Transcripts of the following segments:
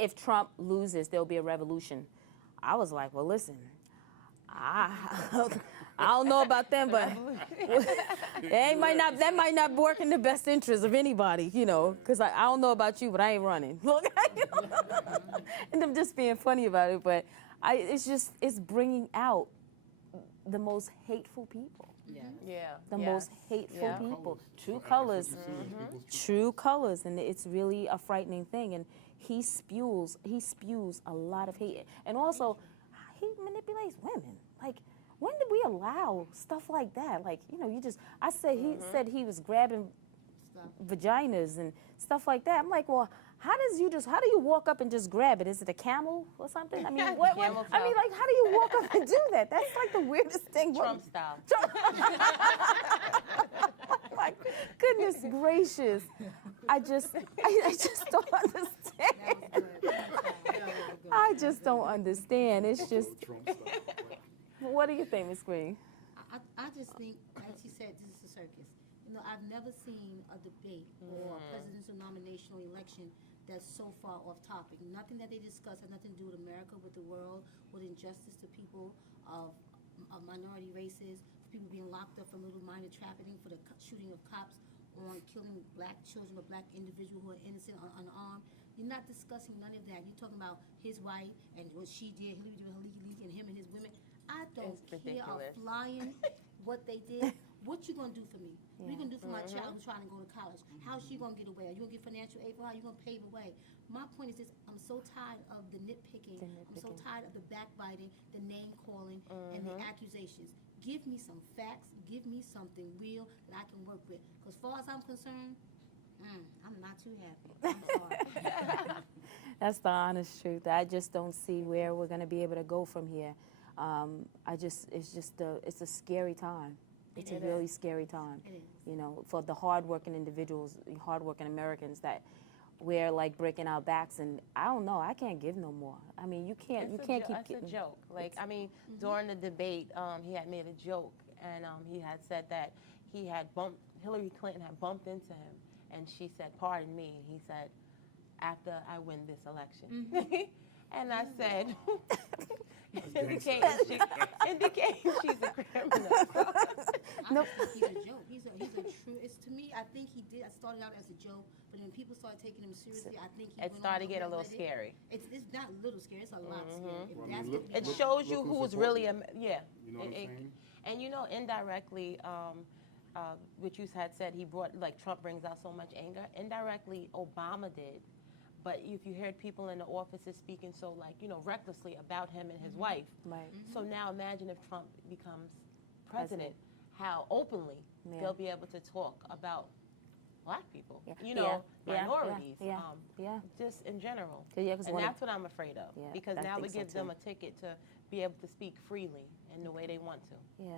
if Trump loses, there'll be a revolution. I was like, well, listen, I don't know about them, but that might not work in the best interest of anybody, you know, because I don't know about you, but I ain't running. Look, and I'm just being funny about it, but it's bringing out the most hateful people. Yeah. The most hateful people. True colors. True colors, and it's really a frightening thing. And he spews a lot of hate, and also he manipulates women. Like, when did we allow stuff like that? Like, you know, he said he was grabbing vaginas and stuff like that. I'm like, well, how do you walk up and just grab it? Is it a camel or something? I mean, I mean, like, how do you walk up and do that? That's like the weirdest thing. Trump style. Oh my goodness gracious. I just don't understand. I just don't understand. It's just, what do you think, Ms. Green? I just think, as you said, this is a circus. You know, I've never seen a debate or a presidential nomination or election that's so far off topic. Nothing that they discuss has nothing to do with America, with the world, with injustice to people of minority races, for people being locked up for little minor trafficking, for the shooting of cops on killing black children or black individuals who are innocent or unarmed. You're not discussing none of that. You're talking about his wife and what she did, Hillary doing her league, and him and his women. I don't care a flying what they did. What you gonna do for me? What you gonna do for my child who's trying to go to college? How's she gonna get away? Are you gonna get financial aid for her? Are you gonna pave the way? My point is this: I'm so tired of the nitpicking. I'm so tired of the backbiting, the name calling, and the accusations. Give me some facts. Give me something real that I can work with. Because as far as I'm concerned, I'm not too happy. I'm sorry. That's the honest truth. I just don't see where we're going to be able to go from here. It's a scary time. It's a really scary time. It is. You know, for the hardworking individuals, hardworking Americans that we're like breaking our backs, and I don't know. I can't give no more. I mean, you can't keep. It's a joke. Like, I mean, during the debate, he had made a joke, and he had said that Hillary Clinton had bumped into him, and she said, "Pardon me." And he said, "After I win this election." And I said, indicating she's a criminal. Nope. He's a joke. He's a true. It's to me. I think he did. I started out as a joke, but when people started taking him seriously, I think he. It started to get a little scary. It's not a little scary. It's a lot scary. Well, I mean, It shows you who's really You know what I'm saying? And you know, indirectly, what you had said, he brought, like, Trump brings out so much anger. Indirectly, Obama did. But if you heard people in the offices speaking so, like, you know, recklessly about him and his wife. Right. So now imagine if Trump becomes president, how openly they'll be able to talk about black people, you know, minorities, just in general. And that's what I'm afraid of, because now it gives them a ticket to be able to speak freely in the way they want to. Yeah.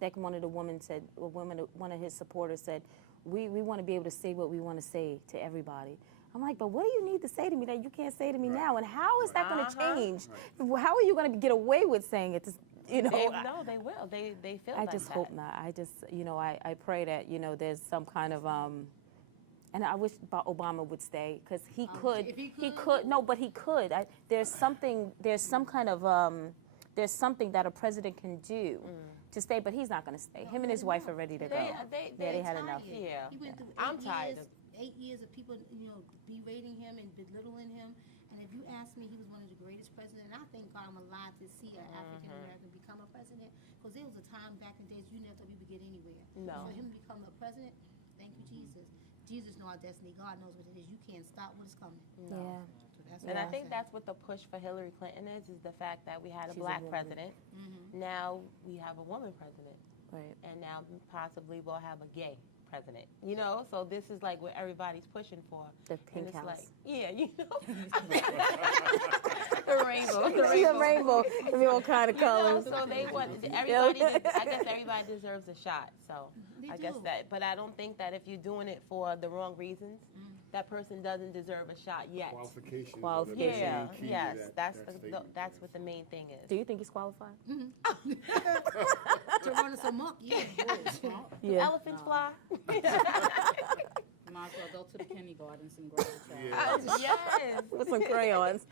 Like one of the women said, one of his supporters said, we want to be able to say what we want to say to everybody. I'm like, but what do you need to say to me that you can't say to me now? And how is that going to change? How are you going to get away with saying it? You know, No, they will. They feel I like just that. hope not. I just, you know, I pray that, you know, there's some kind of, and I wish Obama would stay, because he could. if he He could? could. No, but he could. There's some kind of, there's something that a president can do to stay, but he's not going to stay. Him and his wife are ready to go. They had enough. Yeah. He went through I'm tired of 8 years of people, you know, berating him and belittling him. And if you ask me, he was one of the greatest presidents. And I thank God I'm alive to see an African American become a president. Because there was a time back in the days you never thought we would get anywhere. No. For him to become a president, thank you, Jesus. Jesus knows our destiny. God knows what it is. You can't stop what is coming. Yeah. So that's what And I I'm think saying. that's what the push for Hillary Clinton is the fact that we had a She's a black woman. president. Now we have a woman president. Right. And now possibly we'll have a gay president. You know, so this is like what everybody's pushing for. The pink and it's house. like, yeah, you know. The rainbow. The rainbow. I mean, all kind of You know, colors. so they want everybody. I guess everybody deserves a shot. So They I guess do. that. But I don't think that if you're doing it for the wrong reasons, that person doesn't deserve a shot yet. Qualifications. Qualifications. Yeah. Key to Yes. that That's statement. that's what the main thing is. Do you think he's qualified? To run us amok, yeah. Do elephants fly? might as well go to the kindergartens and grab a child. Yes. With some crayons.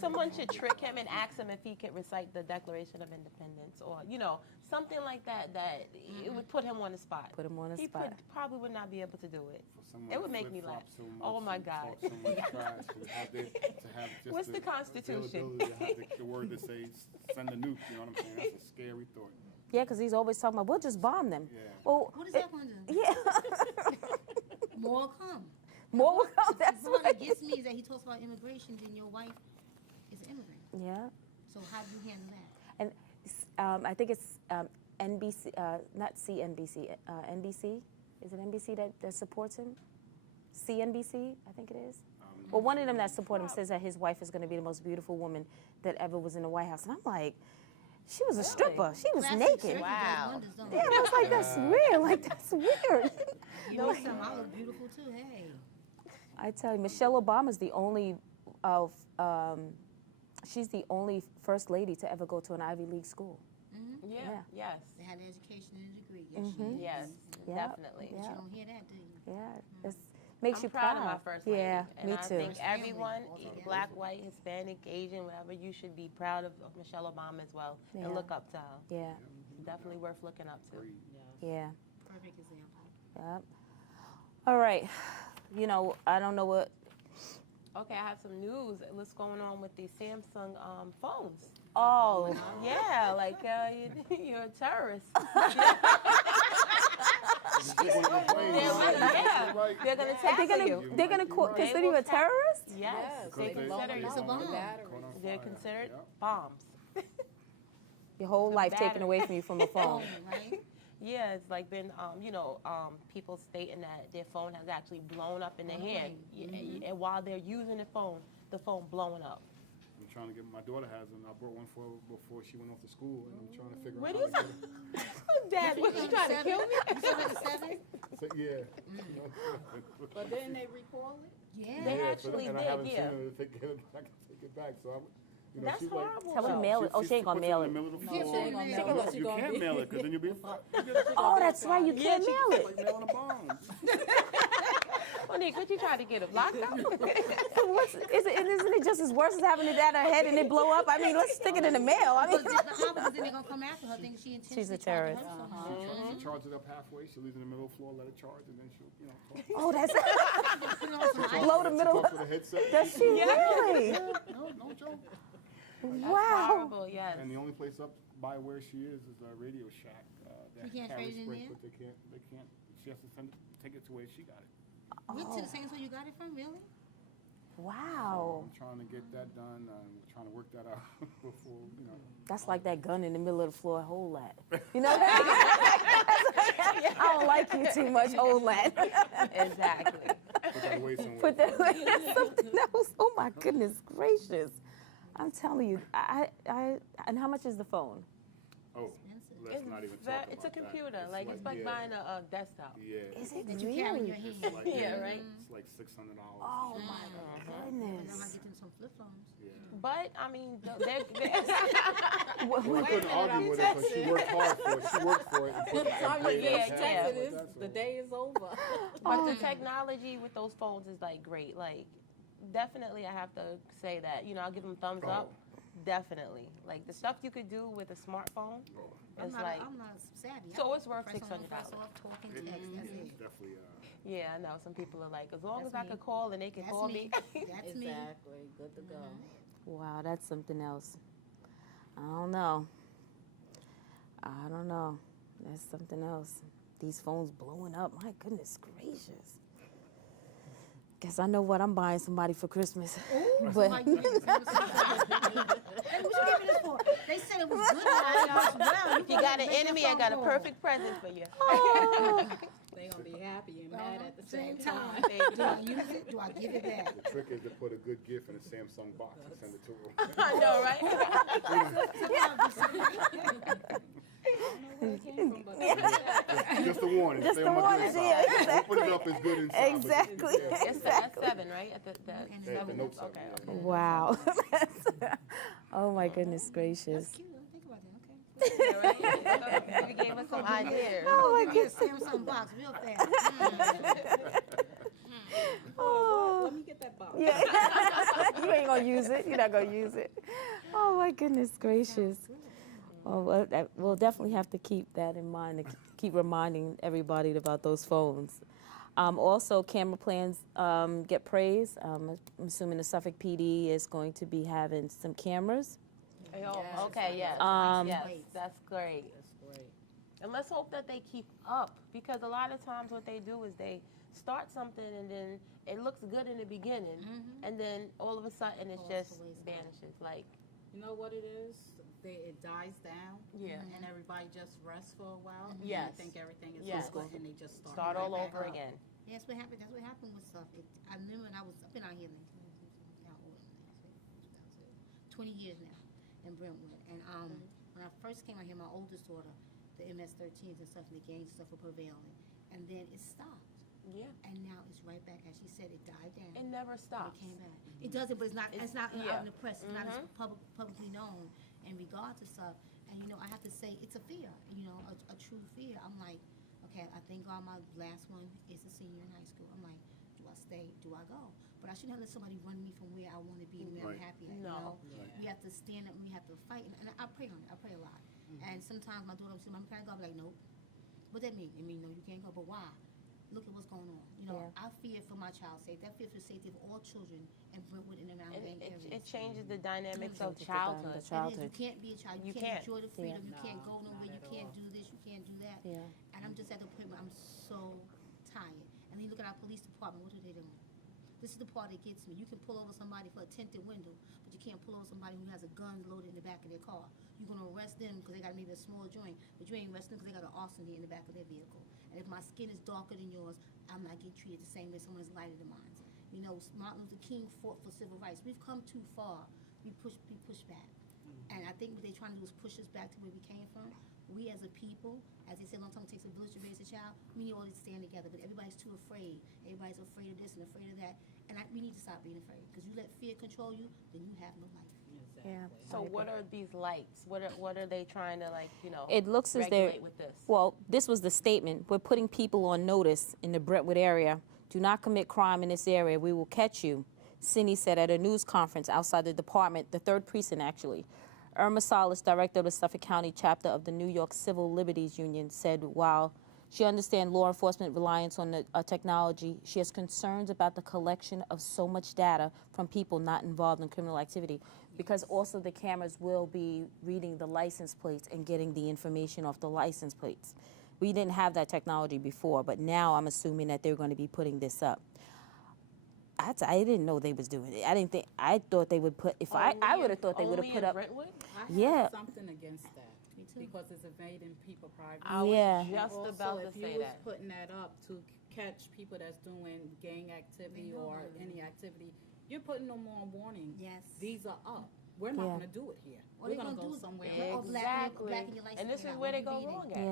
Someone should trick him and ask him if he could recite the Declaration of Independence, or something like that. That it would put him on the spot. Put him on the He spot. probably would not be able to do it. For someone It would to make me flip-flop laugh. so much Oh my and God. talk so much trash to have just What's the Constitution? availability to have the word to say send a nuke. You know what I'm saying? That's a scary thought. Yeah, because he's always talking about, we'll just bomb them. Yeah. Well, What is that going to do? yeah. More come. More will come. That's The one right. that gets me is that he talks about immigration, then your wife is an immigrant. Yeah. So how do you handle that? And I think it's NBC, not CNBC, NBC. Is it NBC that supports him? CNBC, I think it is. Well, one of them that support him says that his wife is going to be the most beautiful woman that ever was in the White House. And I'm like, she was a stripper. She was Plastic naked. surgery does Wow. wonders, don't Yeah, it? I was like, that's weird. Like, that's weird. You know something, I look beautiful too, hey. I tell you, Michelle Obama's the only of, she's the only first lady to ever go to an Ivy League school. Yeah. Yeah. Yes. They had an education and a degree, yes she is. Yes. Yeah. Definitely. But Yeah. you don't hear that, do you? Yeah, it makes I'm you proud of my first lady. Yeah, and me I too. think First family, everyone, altogether. black, white, Hispanic, Asian, whatever, you should be proud of Michelle Obama as well Yeah. and look up to her. Yeah, Definitely worth looking up to. yeah. Perfect example. Yep. All right. I don't know what. Okay, I have some news. What's going on with the Samsung phones? Oh, Yeah, like you're a terrorist. Yeah, they're gonna tackle you. they're gonna consider you a terrorist? Yes, they Because consider It's you. a bomb. They're considered bombs. Your whole life taken battery. away from you from a phone. Right? Yeah, it's like been, people stating that their phone has actually blown up in their hand, and while they're using the phone blowing up. I'm trying to get my daughter has them. I brought one for her before she went off to school, and I'm trying to figure What out. are you talking? Dad, what you trying to kill me? You said like 7? So, yeah. But didn't they recall it? Yeah. They Yeah, actually and I did, haven't yeah. seen her to take it. I can take it back. So That's she's horrible. Tell her though. mail it. Oh, she ain't gonna puts mail in it. the middle of the Yeah, floor. she ain't gonna mail it. Unless You gonna can't be- mail it because then you'll be. Oh, that's right. You can't she- mail it. Like mailing a bomb. Monique, what you trying to get him locked up? Isn't it just as worse as having it at her head and it blow up? I mean, let's stick it in the mail. I mean, Because then they're going to come after her thinking she intentionally She's a tried to hurt terrorist. someone. She charges it up halfway. She leaves it in the middle of the floor, let it charge, and then she'll, oh, that's Put it on some ice. blow the middle. talk to the headset. Does she really? No joke. Wow. Horrible, yes. And the only place up by where she is a Radio Shack. That You can't carries trade it in Sprint, there? but they can't. She has to take it to where she got it. Went to the same store you got it from, really? Wow. I'm trying to get that done. I'm trying to work that out before, That's like that gun in the middle of the floor. Hold that. You know what I mean? I don't like you too much. Hold that. Exactly. Put that away somewhere. Put that away. That's something else. Oh my goodness gracious. I'm telling you. And how much is the phone? Oh, let's not even talk about It's a that. computer. It's like yeah, buying a desktop. Yeah. Is it That you carry in your really? hand. Like, Yeah, right. It's like $600. Oh my Now I goodness. get them some flip-flops. Yeah. But, I mean, they're What- Well, I couldn't argue with her because she worked hard for it. She worked for it. And put Time you and get paid yeah, texted her is tax, the so- day is over. But the technology with those phones is like great. Like, definitely, I have to say that. I'll give them thumbs up. Definitely. Like the stuff you could do with a smartphone I'm is not, like. I'm not savvy. So I it's worth press on, $600. press off, talking, text, that's It's it. definitely. Yeah, I know. Some people are like, as long That's as I me. could call and they can That's call me. me. That's me. Exactly. Good to go. Wow, that's something else. I don't know. That's something else. These phones blowing up. My goodness gracious. Guess I know what I'm buying somebody for Christmas. But Why you gave this? Hey, what you gave me this for? They said it was good. Well, If you got an enemy, I got a perfect present for you. They're going to be happy and mad at the same time. time. Do I use it? Do I give it back? The trick is to put a good gift in a Samsung box and send it to her. I know, right? I don't know where it came from, but Just a warning. Just Stay a on my warning, good yeah, side. exactly. Open it up, it's good inside. but Exactly. just be careful. It's the S7, right? At the And Yeah, the seven. Note 7, Okay. yeah. wow. Oh my goodness gracious. That's cute. I don't think about that. Okay. You gave us some ideas. Oh my Get a Samsung box real fast. Oh. Let me get that box. Yeah. You ain't gonna use it. You're not gonna use it. Oh my goodness gracious. Oh, well, we'll definitely have to keep that in mind, to keep reminding everybody about those phones. Also, camera plans get praised. I'm assuming the Suffolk PD is going to be having some cameras. Oh, okay, yes. Yes, that's great. That's great. And let's hope that they keep up, because a lot of times what they do is they start something and then it looks good in the beginning, and then all of a sudden it just vanishes. Like, You know what it is? It dies down. Yeah. And everybody just rests for a while. and Yes. They think everything is Yes. good, and they just start right all back over up. again. That's what happened. That's what happened with stuff. I remember when I've been out here like 20 years now in Brentwood. And when I first came out here, my oldest daughter, the MS-13s and stuff, and the gangs and stuff were prevailing. And then it stopped. Yeah. And now it's right back, as she said, it died down. It never and stops. it came back. It doesn't, but it's not yeah. out in the press. It's not as publicly known in regard to stuff. And I have to say, it's a fear. A true fear. I'm like, okay, I thank God my last one is a senior in high school. I'm like, do I stay? Do I go? But I shouldn't have let somebody run me from where I want to be and where I'm Right. happy at. No. We have to stand up and we have to fight. And I pray on it. I pray a lot. And sometimes my daughter will say, Mom, can I go? I'll be like, nope. What that mean? It mean, no, you can't go. But why? Look at what's going on. Yeah. I fear for my child's sake. That fear for the safety of all children in Brentwood and around And bank areas. it changes the dynamics of Changes the childhood. the It is. childhood. You can't be a child. You, You can't can't. enjoy the freedom. Yeah. You can't go No, nowhere. not You at can't all. do this. You can't do that. Yeah. And I'm just at the point where I'm so tired. And then you look at our police department. What are they doing? This is the part that gets me. You can pull over somebody for a tinted window, but you can't pull over somebody who has a gun loaded in the back of their car. You're going to arrest them because they got maybe a small joint, but you ain't arresting them because they got an arsenal in the back of their vehicle. And if my skin is darker than yours, I'm not getting treated the same way someone is lighter than mine. Martin Luther King fought for civil rights. We've come too far. We push back. And I think what they're trying to do is push us back to where we came from. We as a people, as they say, long time it takes a village to raise a child, we need all to stand together. But everybody's too afraid. Everybody's afraid of this and afraid of that. And we need to stop being afraid. Because you let fear control you, then you have no life. Exactly. Yeah. So what are these lights? What are they trying to It looks as they're, regulate with this? well, this was the statement. We're putting people on notice in the Brentwood area. Do not commit crime in this area. We will catch you, Cindy said at a news conference outside the department, the 3rd precinct actually. Irma Salas, director of the Suffolk County chapter of the New York Civil Liberties Union, said while she understands law enforcement reliance on the technology, she has concerns about the collection of so much data from people not involved in criminal activity, because also the cameras will be reading the license plates and getting the information off the license plates. We didn't have that technology before, but now I'm assuming that they're going to be putting this up. I didn't know they was doing it. I thought they would put, I would have thought they would have Only put in up. Brentwood? I have Yeah. something against that. Me too. Because it's invading people's privacy. I was Yeah. just Also, about to if say you was that. putting that up to catch people that's doing gang activity know or about it. any activity, you're putting them on warning. Yes. These are up. We're not Yeah. going to do it here. All We're they going to gonna go do is somewhere black- else. Exactly. blacken your license And this plate is out. where they What go you wrong reading? at.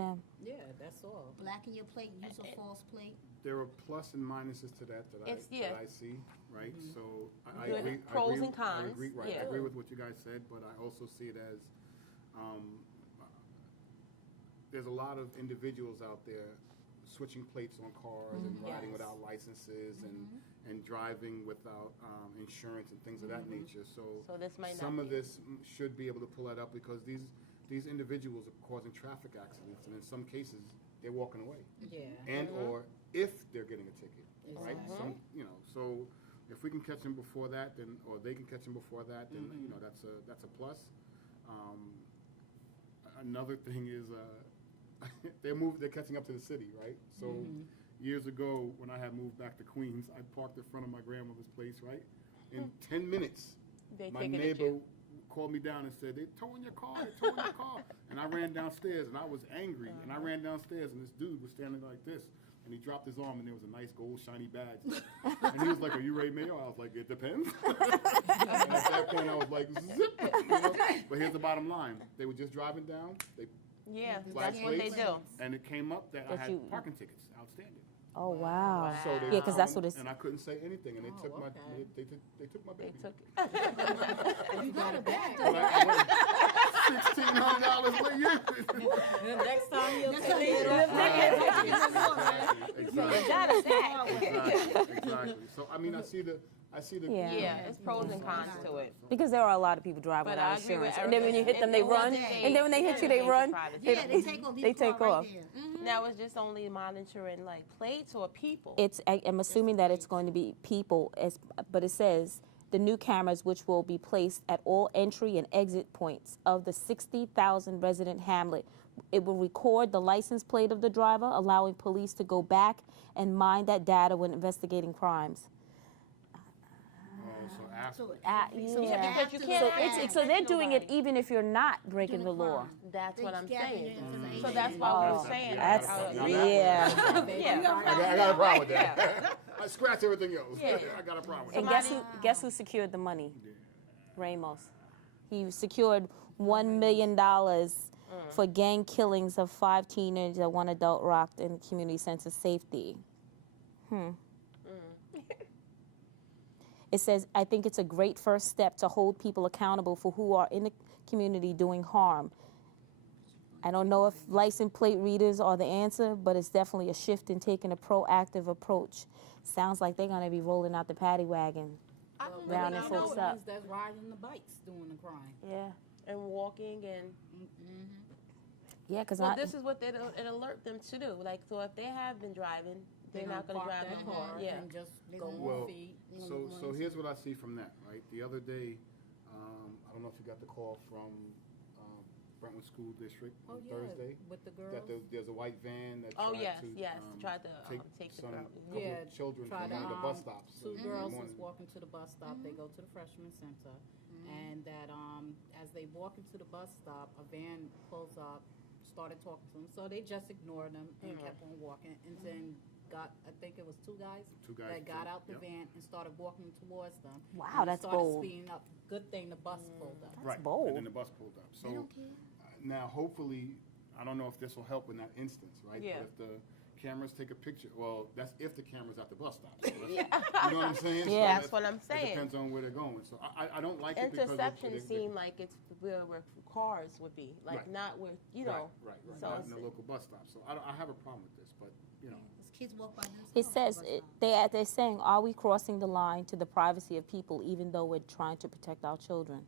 Yeah. Yeah, that's all. Blacken your plate, use a false plate. There are plus and minuses to that It's- yeah. that I see, right? So I Good. agree. Pros I agree, and cons, I agree, right. yeah. I agree with what you guys said, but I also see it as there's a lot of individuals out there switching plates on cars and riding Yes. without licenses and driving without insurance and things of that nature. So this might not some of be. this should be able to pull that up because these individuals are causing traffic accidents, and in some cases they're walking away, Yeah. and or if they're getting a ticket, right? Exactly. Some, so if we can catch them before that, then or they can catch them before that, then that's a plus. Another thing is they're catching up to the city, right? So years ago when I had moved back to Queens, I parked in front of my grandmother's place, right? In 10 minutes, They my ticketed neighbor you. called me down and said, they're towing your car, they're towing your car. And I ran downstairs and I was angry. And I ran downstairs and this dude was standing like this. And he dropped his arm and there was a nice gold shiny badge. And he was like, are you Ray Mayo? I was like, it depends. And at that point I was like, zip. But here's the bottom line. They were just driving down. They Yeah, Black that's what they plates. do. And it came up that I That had you- parking tickets outstanding. Oh, wow. So they Yeah, 'cause that's found- what it's- And I couldn't say anything, and they Oh, took my okay. they took my They baby. took it. You got it back. But I went- $1,600 a year. Next time you'll Next time take you it. Exactly. So I mean, I see the. Yeah. Yeah, it's pros and cons to it. Because there are a lot of people driving But without I agree with insurance. And then when you hit them, they everything. run. And And then when they hit you, they run. Yeah, they take off. They take off. Now it's just only monitoring like plates or people. I'm assuming that it's going to be people, but it says the new cameras, which will be placed at all entry and exit points of the 60,000 resident hamlet. It will record the license plate of the driver, allowing police to go back and mine that data when investigating crimes. So after. Yeah. Because you So can't so they're doing it even if you're not breaking the law. That's what I'm saying. saying. So that's why we were saying. That's I would Now agree. yeah. Yeah. I got a problem with that. I scratch everything else. Yeah. I got a problem with And that. guess who secured the money? Ramos. He secured $1 million for gang killings of 5 teenagers and 1 adult rocked in community sense of safety. It says, I think it's a great first step to hold people accountable for who are in the community doing harm. I don't know if license plate readers are the answer, but it's definitely a shift in taking a proactive approach. Sounds like they're gonna be rolling out the paddy wagon, rounding They folks the up. ones that's riding the bikes doing the crime. Yeah, And walking and yeah, because well, this is what it alert them to do. Like so, if they have been driving, they're not going to park drive that no car more. Yeah. and just go Well, on feet. so here's what I see from that, right? The other day, I don't know if you got the call from Brentwood School District Oh on yeah, Thursday. with the That girls. there's a white van that Oh tried yes, to yes. Tried to take the some girl. couple Yeah, of children Try from to, one of the bus stops. Two in the girls morning. was walking to the bus stop. They go to the freshman center, and that as they walk into the bus stop, a van pulls up, started talking to them. So they just ignored them and kept on walking, and then I think it was two guys that got out the yep. van and started walking towards them. Wow, and they that's started bold. speeding up. Good thing the bus pulled up. Right, bold. and then the bus pulled up. So now, hopefully, I don't know if this will help in that instance, right? Yeah. But if the cameras take a picture, well, that's if the camera's at the bus stop. So you know what I'm saying? Yeah. That's what I'm saying. It depends on where they're going. So I don't like it because Interceptions seem like it's where cars would be, like Right. not where you know. right, So not it's, in the local bus stop. So I have a problem with this, but you know. Kids walk by themselves. It says, they're saying, are we crossing the line to the privacy of people even though we're trying to protect our children?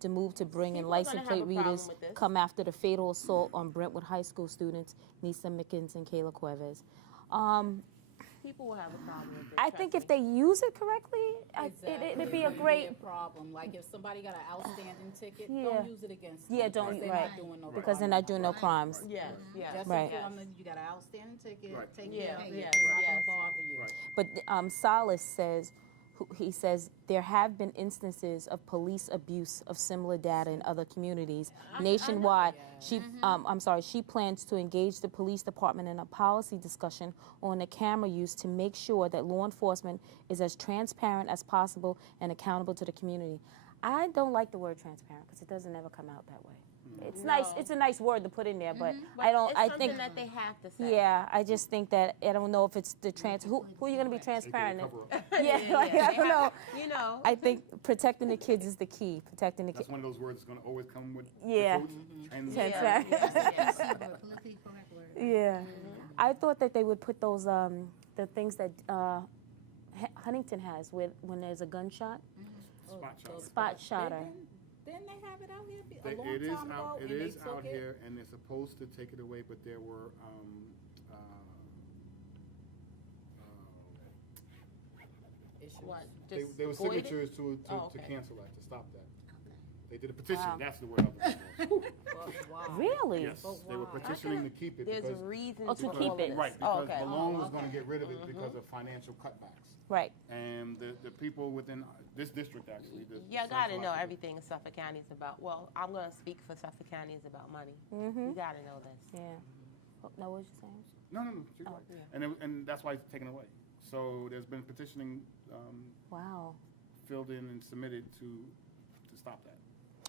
To move to bring in People are gonna license have plate a problem readers with this. come after the fatal assault on Brentwood High School students Nisa Mickens and Kayla Cuevas. people will have a problem with it. I think if they use it correctly, Exactly. it'd be a Wouldn't great, problem. Like if somebody got an outstanding ticket, Yeah. don't use it against them. Yeah, don't- because they're right. not doing no because they're crime. not doing no crimes. Yes, yes, Just Right. inform them you got an outstanding ticket. Right. Take Yeah, care of it. yeah, It's not yes. gonna bother you. Right. But Salas says, he says, there have been instances of police abuse of similar data in other communities nationwide. She plans to engage the police department in a policy discussion on the camera use to make sure that law enforcement is as transparent as possible and accountable to the community. I don't like the word transparent because it doesn't ever come out that way. It's nice. It's a nice word to put in there, but But I don't. It's I something think. that they have to say. Yeah, I just think that I don't know if it's the who are you going to be transparent? AKA cover up. Yeah, like, I don't know. You know. I think protecting the kids is the key. Protecting the That's kids. one of those words that's going to always come with Yeah. the coach. Transparent. Politically correct word. Yeah, I thought that they would put those the things that Huntington has when there's a gunshot, Spot shot. spot shotter. Didn't they have it out here They- a long It is time ago? out. It and they is took out it? here, and they're supposed to take it away, but there were Issues. What? there Just were avoid it? signatures to Oh, okay. cancel that, to stop that. They did a petition. Wow. That's the word I was looking for. But why? Really? Yes, they were why? petitioning to keep it There's because reasons Oh, to for keep all it. this. right Oh, because okay. Malone was going to get rid of it because of financial cutbacks. Right. And the people within this district actually. You gotta know everything. everything in Suffolk County is about. Well, I'm gonna speak for Suffolk County is about money. Mm-hmm. You gotta know this. Yeah. Oh, no, what was you saying? No. She's right. yeah. And that's why it's taken away. So there's been petitioning Wow. filled in and submitted to stop that.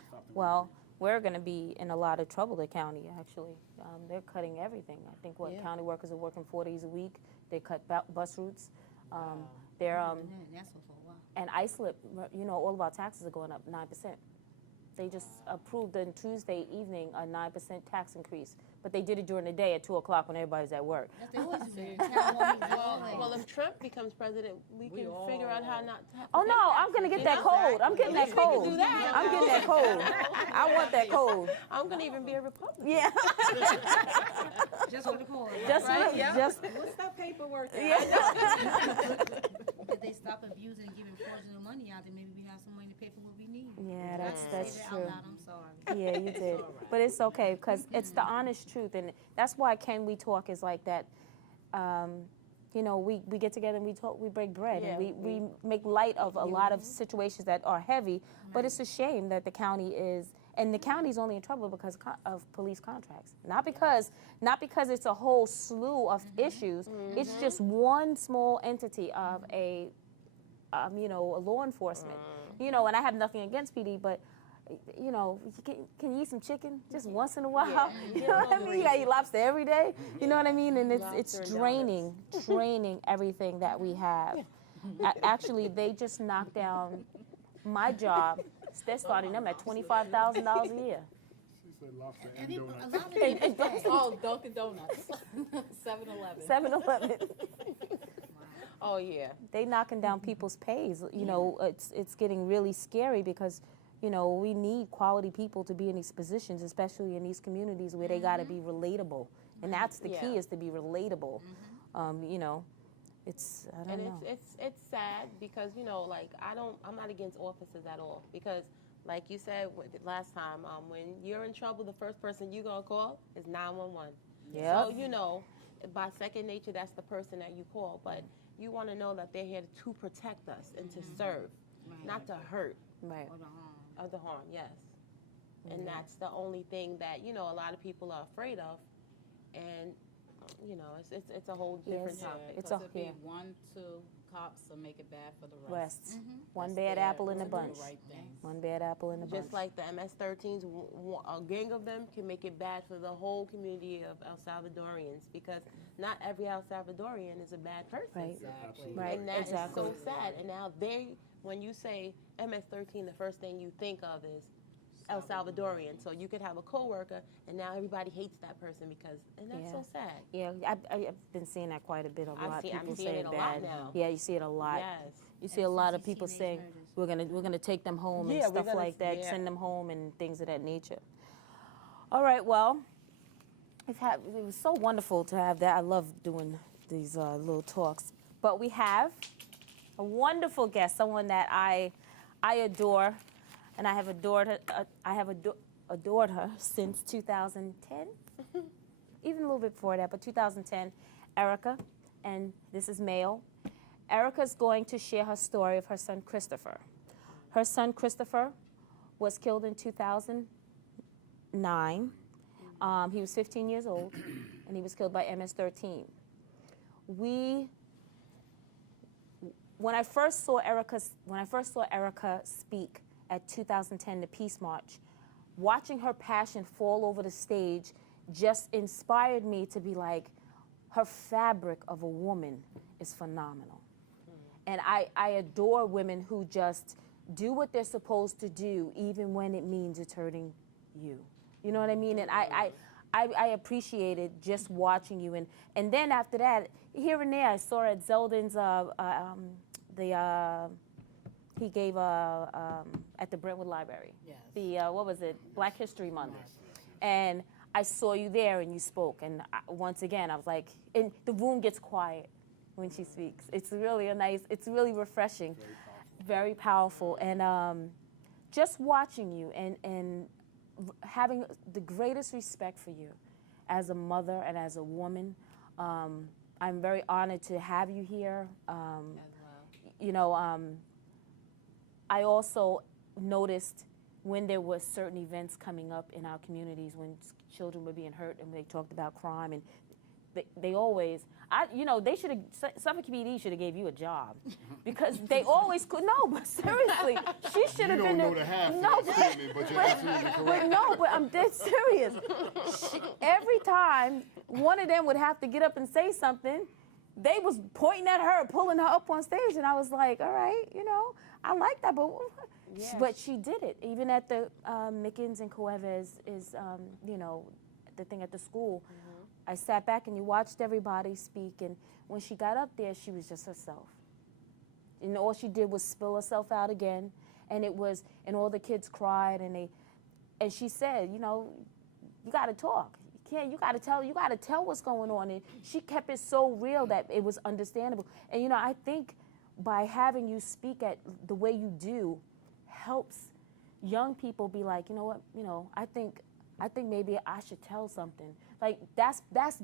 Stop the Well, we're going to be in a lot of trouble, the county, actually. They're cutting everything. I think Yeah. county workers are working 4 days a week. They cut bus routes. They're And that's for a while. and islip. All of our taxes are going up 9%. They just approved on Tuesday evening a 9% tax increase, but they did it during the day at 2 o'clock when everybody's at work. That's they always do that. Town hall meetings always. Well, if Trump becomes president, we can figure out how not to have to Oh pay no, I'm gonna taxes, get you that know? code. I'm getting that We can code. do that. I'm getting that code. I want that code. I'm gonna even be a Republican. Yeah. Just for the cause. Just, Right, yeah. just. What's that paperwork? If they stop abusing and giving fraudulent money out, then maybe we have some money to pay for what we need. Yeah, I that's say that's that true. out loud, I'm sorry. Yeah, you did. But it's okay because it's the honest truth, and that's why Can We Talk is like that. You know, we get together and we talk, we break bread, Yeah, and we make light of a lot of situations that are heavy. But it's a shame that the county is, and the county's only in trouble because of police contracts. Not because it's a whole slew of issues. It's just one small entity of a law enforcement. You know, and I have nothing against PD, but you know, can you eat some chicken just once in a while? Yeah, You know what I mean? You gotta eat lobster every day. You know what I mean? And Lobster it's and draining everything that we have. Actually, they just knocked down my job. They're starting them at $25,000 a year. She said lobster And and people, donuts. a lot of people say, Oh, Dunkin' Donuts, 7-Eleven. 7-Eleven. Oh yeah. They knocking down people's pays. You know, it's getting really scary because, you know, we need quality people to be in these positions, especially in these communities where they got to be relatable, and that's the key, Yeah. is to be relatable. You know, it's I don't And know. it's sad because, you know, like I'm not against officers at all, because like you said last time, when you're in trouble, the first person you gonna call is 911. Yep. So, you know, by second nature, that's the person that you call, but you want to know that they're here to protect us and to serve, not to hurt Right. or the harm. or the harm. Yes. And that's the only thing that, you know, a lot of people are afraid of, and you know, it's a whole different Yes. topic. It's Because a- it'd be yeah. 1-2 cops will make it bad for the rest. Rest. One That's bad their- apple in the to do bunch. the right thing. One bad apple in the bunch. Just like the MS-13s, a gang of them can make it bad for the whole community of El Salvadorians, because not every El Salvadorian is a bad person. Right. Exactly. Right. And that is Exactly. so sad. And now when you say MS-13, the first thing you think of is El Salvadorian. So you could have a coworker, and now everybody hates that person and that's Yeah. so sad. Yeah, I've been seeing that quite a bit. A lot of people I'm seeing say it a lot bad. now. Yeah, you see it a lot. Yes. You see a lot of since you've people seen saying these we're gonna take them home and Yeah, we're stuff gonna- like that, yeah. send them home and things of that nature. All right, well, it was so wonderful to have that. I love doing these little talks. But we have a wonderful guest, someone that I adore, and I have adored her. Adored her since 2010, even a little bit before that, but 2010, Erica, and this is Mayo. Erica's going to share her story of her son Christopher. Her son Christopher was killed in 2009. He was 15 years old, and he was killed by MS-13. When I first saw Erica speak at 2010, the Peace March, watching her passion fall over the stage just inspired me to be like, her fabric of a woman is phenomenal. And I adore women who just do what they're supposed to do, even when it means it's hurting you. You know what I mean? And I appreciated just watching you. And then after that, here and there, I saw at Zeldin's, he gave at the Brentwood Library. Yes. What was it? Black History Month. And I saw you there and you spoke. And once again, I was like, and the room gets quiet when she speaks. It's really it's really refreshing. Very powerful. And just watching you and having the greatest respect for you as a mother and as a woman. I'm very honored to have you here. You know, I also noticed when there were certain events coming up in our communities when children were being hurt and they talked about crime, and they always, they should have, Suffolk PD should have gave you a job, because they always could. No, but seriously, she should have been. You don't know the half of No, that statement, but you're absolutely correct. but I'm dead serious. Every time one of them would have to get up and say something, they was pointing at her, pulling her up on stage, and I was like, all right, I like that, but Yeah. But she did it. Even at the Mickens and Cuevas is, you know, the thing at the school. I sat back and you watched everybody speak, and when she got up there, she was just herself. And all she did was spill herself out again, and and all the kids cried, and she said, you know, you got to talk. You got to tell what's going on. And she kept it so real that it was understandable. And you know, I think by having you speak at the way you do helps young people be like, you know what, you know, I think maybe I should tell something. Like that's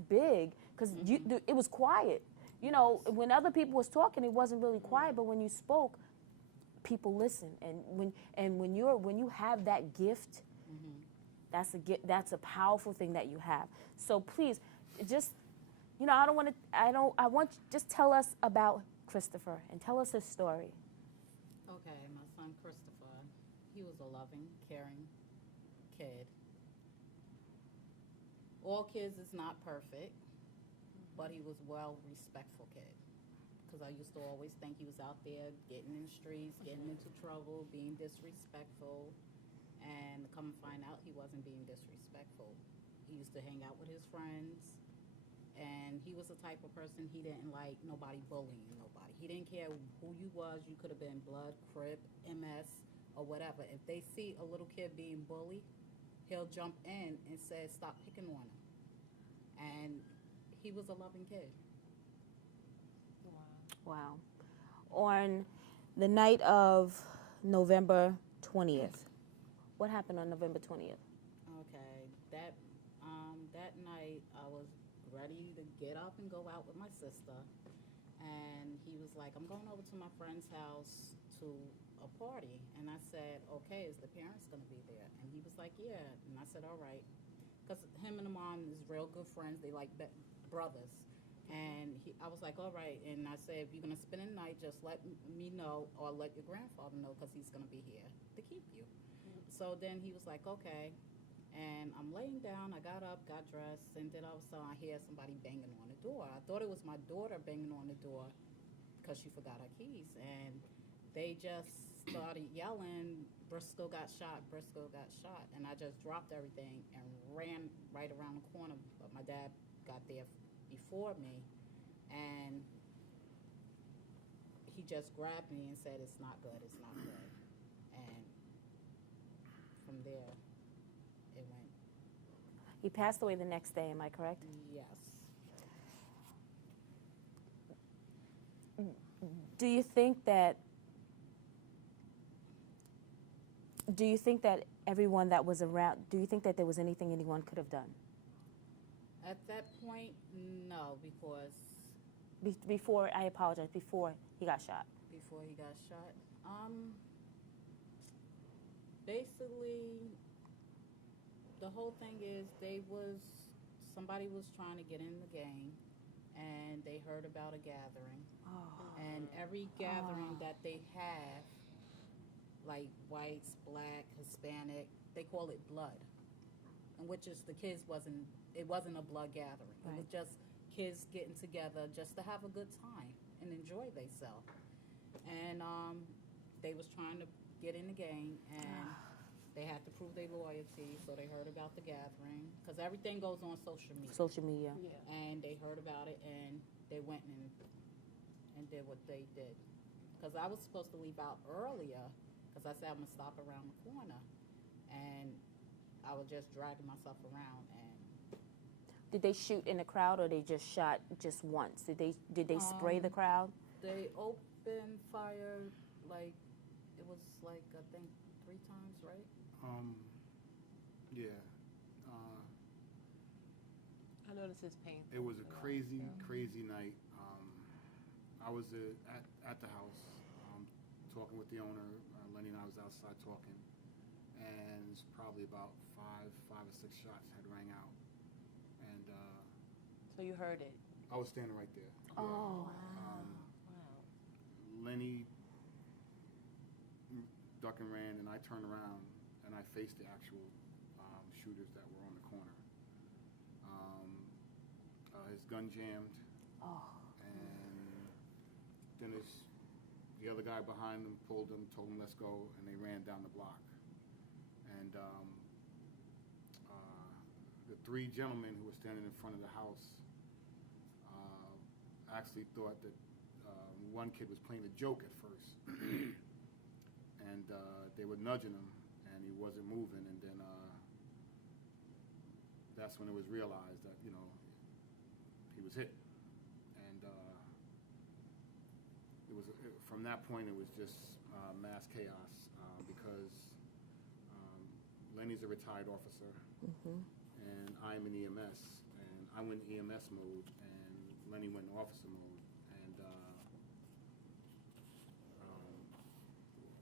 big, because it was quiet. You know, when other people was talking, it wasn't really quiet, but when you spoke, people listen. And when you have that gift, that's a powerful thing that you have. So please, just, you know, I want just tell us about Christopher and tell us his story. Okay, my son Christopher, he was a loving, caring kid. All kids is not perfect, but he was well respectful kid. Because I used to always think he was out there getting in the streets, getting into trouble, being disrespectful, and come and find out he wasn't being disrespectful. He used to hang out with his friends, and he was the type of person, he didn't like nobody bullying nobody. He didn't care who you was. You could have been Blood, Crip, MS, or whatever. If they see a little kid being bullied, he'll jump in and say, stop picking on him. And he was a loving kid. Wow. On the night of November 20th, what happened on November 20th? Okay, that night I was ready to get up and go out with my sister, and he was like, I'm going over to my friend's house to a party. And I said, okay, is the parents going to be there? And he was like, yeah. And I said, all right. Because him and the mom is real good friends. They like brothers. And I was like, all right. And I said, if you're going to spend the night, just let me know, or let your grandfather know, because he's going to be here to keep you. So then he was like, okay. And I'm laying down. I got up, got dressed, and then all of a sudden I hear somebody banging on the door. I thought it was my daughter banging on the door because she forgot her keys. And they just started yelling, Briscoe got shot, Briscoe got shot. And I just dropped everything and ran right around the corner. But my dad got there before me, and he just grabbed me and said, it's not good, it's not good. And from there, it went. He passed away the next day, am I correct? Yes. Do you think that everyone that was around, do you think that there was anything anyone could have done? At that point, no, because Before, I apologize, before he got shot. before he got shot, basically, the whole thing is somebody was trying to get in the game, and they heard about a gathering. And every gathering that they have, like whites, black, Hispanic, they call it blood. And which is it wasn't a blood gathering. It was just kids getting together just to have a good time and enjoy themselves. And they was trying to get in the game, and they had to prove their loyalty, so they heard about the gathering. Because everything goes on social media. Social media. Yeah. And they heard about it, and they went and did what they did. Because I was supposed to leave out earlier, because I said I'm going to stop around the corner. And I was just dragging myself around. And Did they shoot in the crowd, or they just shot just once? Did they spray the crowd? they opened fire, like, it was like, I think, 3 times, right? Yeah. I noticed his pain. It was a crazy, crazy night. I was at the house talking with the owner. Lenny and I was outside talking, and it's probably about five or six shots had rang out. And So you heard it. I was standing right there. Oh. Wow. Lenny duck and ran, and I turned around and I faced the actual shooters that were on the corner. His gun jammed, and then his the other guy behind them pulled them, told them let's go, and they ran down the block. And the three gentlemen who were standing in front of the house actually thought that one kid was playing a joke at first. And they were nudging him, and he wasn't moving. And then that's when it was realized that, you know, he was hit. And from that point, it was just mass chaos because Lenny's a retired officer, and I'm in EMS, and I went in EMS mode, and Lenny went in officer mode, and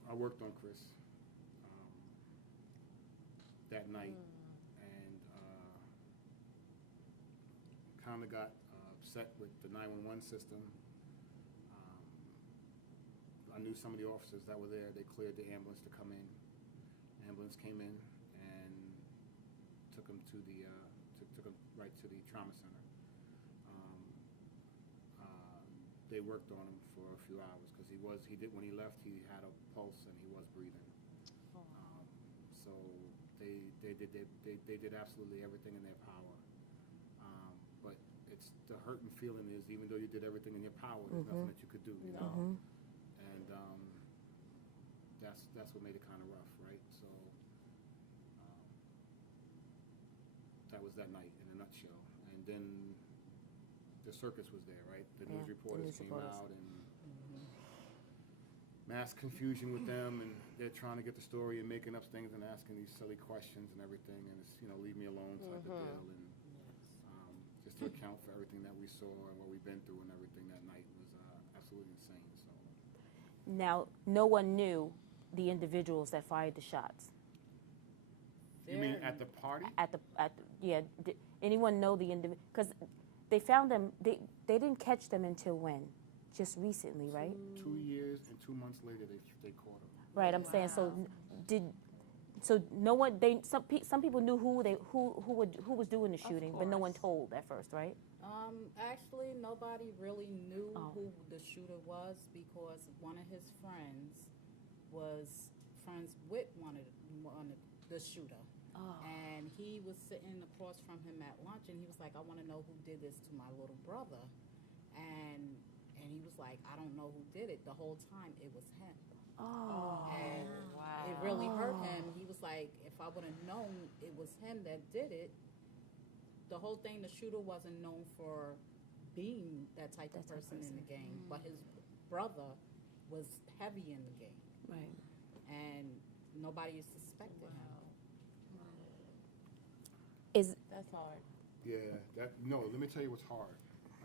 I worked on Chris that night, and kind of got upset with the 911 system. I knew some of the officers that were there. They cleared the ambulance to come in. The ambulance came in and took him to the took him right to the trauma center. They worked on him for a few hours because he did when he left, he had a pulse and he was breathing. So they did absolutely everything in their power. But it's the hurt and feeling is even though you did everything in your power, there's nothing that you could do. You know? And that's what made it kind of rough, right? So that was that night in a nutshell. And then the circus was there, right? The news reporters came out and mass confusion with them, and they're trying to get the story and making up things and asking these silly questions and everything, and it's, you know, leave me alone type of deal. And just to account for everything that we saw and what we've been through and everything that night was absolutely insane. So. Now, no one knew the individuals that fired the shots. You mean at the party? Yeah. Did anyone know the individual? Because they found them. They didn't catch them until when? Just recently, right? 2 years and 2 months later, they caught him. Right. I'm saying so. So no one. Some people knew who was doing the shooting, but no one told at first, right? Actually, nobody really knew who the shooter was because one of his friends was friends with one of the shooter. And he was sitting across from him at lunch, and he was like, I want to know who did this to my little brother. And he was like, I don't know who did it. The whole time it was him. And it really hurt him. He was like, if I would have known it was him that did it, the whole thing, the shooter wasn't known for being that type of person in the gang, but his brother was heavy in the gang. Right. And nobody suspected him. That's hard. Yeah, let me tell you what's hard,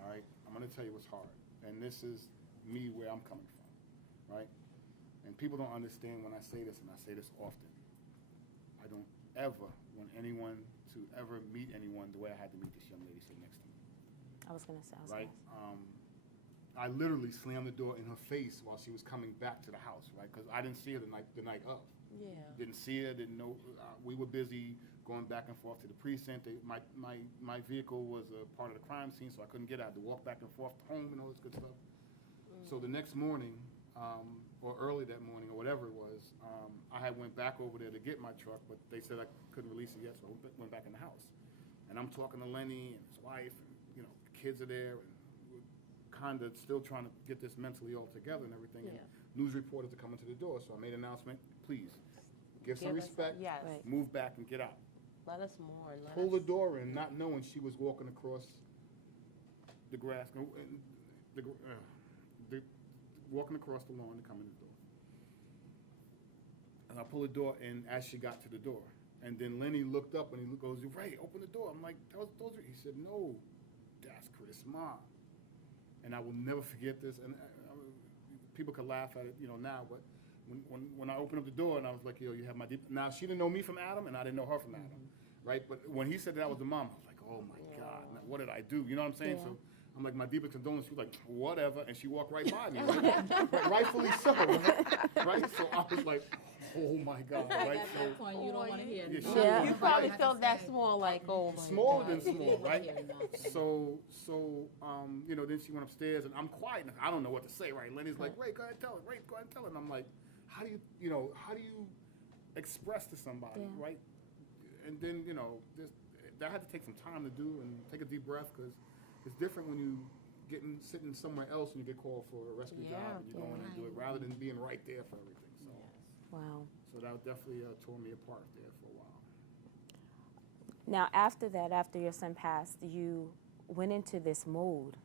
all right? I'm going to tell you what's hard. And this is me where I'm coming from, right? And people don't understand when I say this, and I say this often. I don't ever want anyone to ever meet anyone the way I had to meet this young lady sitting next to me. I was going to say. Right? I literally slammed the door in her face while she was coming back to the house, right? Because I didn't see her the night of. Yeah. Didn't see her, didn't know. We were busy going back and forth to the precinct. My vehicle was a part of the crime scene, so I couldn't get out. I had to walk back and forth home and all this good stuff. So the next morning, or early that morning, or whatever it was, I had went back over there to get my truck, but they said I couldn't release it yet, so I went back in the house. And I'm talking to Lenny and his wife, and kids are there, and we're kind of still trying to get this mentally all together and everything. And news reporters are coming to the door, so I made an announcement, please, give some respect, Yes. Right. move back and get out. Let us mourn. Pull the door in, not knowing she was walking across the grass, walking across the lawn to come in the door. And I pull the door in as she got to the door. And then Lenny looked up and he goes, Ray, open the door. I'm like, those are, he said, no, that's Chris' mom. And I will never forget this. And people could laugh at it, now, but when I opened up the door and I was like, yo, you have my deep. Now, she didn't know me from Adam and I didn't know her from Adam, right? But when he said that was the mom, I was like, oh my God, now, what did I do? You know what I'm saying? Yeah. So I'm like, my deepest condolences. She was like, whatever. And she walked right by me, right? Rightfully so, right? So I was like, oh my God, right? At that point, you don't want to hear Yeah, nothing. she- Yeah. You probably felt that small, like, oh my Smaller God. than small, right? Yeah, no. So then she went upstairs, and I'm quiet. And I don't know what to say, right? Lenny's like, Ray, go ahead and tell it. Ray, go ahead and tell it. And I'm like, how do you express to somebody, Yeah. right? And then, that had to take some time to do and take a deep breath, because it's different when you sitting somewhere else and you get called for a rescue Yeah. job and you go in and do it, rather than being right there for everything. So, Wow. so that definitely tore me apart there for a while. Now, after that, after your son passed, you went into this mode.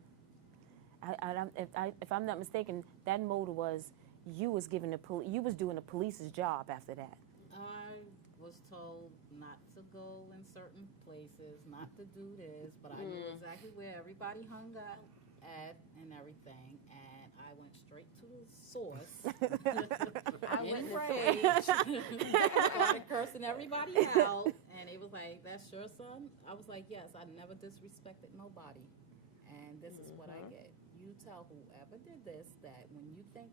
If I'm not mistaken, that mode was you was given you was doing the police's job after that. I was told not to go in certain places, not to do this, but I knew exactly where everybody hung out at and everything, and I went straight to the source. I in witnessed rage, started cursing everybody out, and it was like, "That's your son?" I was like, "Yes, I never disrespected nobody, and this is what I get. You tell whoever did this that when you think